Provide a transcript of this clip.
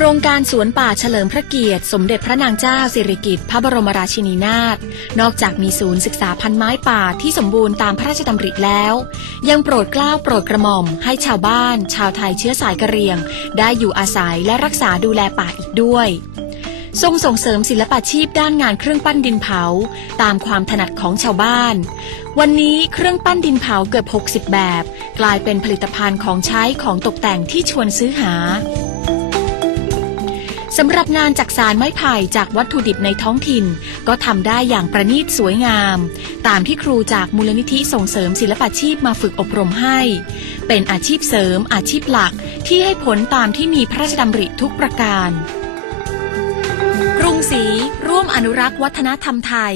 โครงการสวนป่าเฉลิมพระเกียรติ สมเด็จพระนางเจ้าสิริกิติ์พระบรมราชินีนาถ นอกจากมีศูนย์ศึกษาพันไม้ป่าที่สมบูรณ์ตามพระราชดำริแล้ว ยังโปรดเกล้าโปรดกระหม่อมให้ชาวบ้าน ชาวไทยเชื้อสายกะเหรี่ยง ได้อยู่อาศัยและรักษาดูแลป่าอีกด้วย ทรงส่งเสริมศิลปาชีพด้านงานเครื่องปั้นดินเผา ตามความถนัดของชาวบ้าน วันนี้เครื่องปั้นดินเผาเกือบ 60 แบบ กลายเป็นผลิตภัณฑ์ของใช้ของตกแต่งที่ชวนซื้อหา สำหรับงานจักสารไม้ไผ่จากวัตถุดิบในท้องถิ่น ก็ทำได้อย่างประณีตสวยงาม ตามที่ครูจากมูลนิธิส่งเสริมศิลปาชีพมาฝึกอบรมให้ เป็นอาชีพเสริมอาชีพหลักที่ให้ผลตามที่มีพระราชดำริทุกประการ กรุงศรีร่วมอนุรักษ์วัฒนธรรมไทย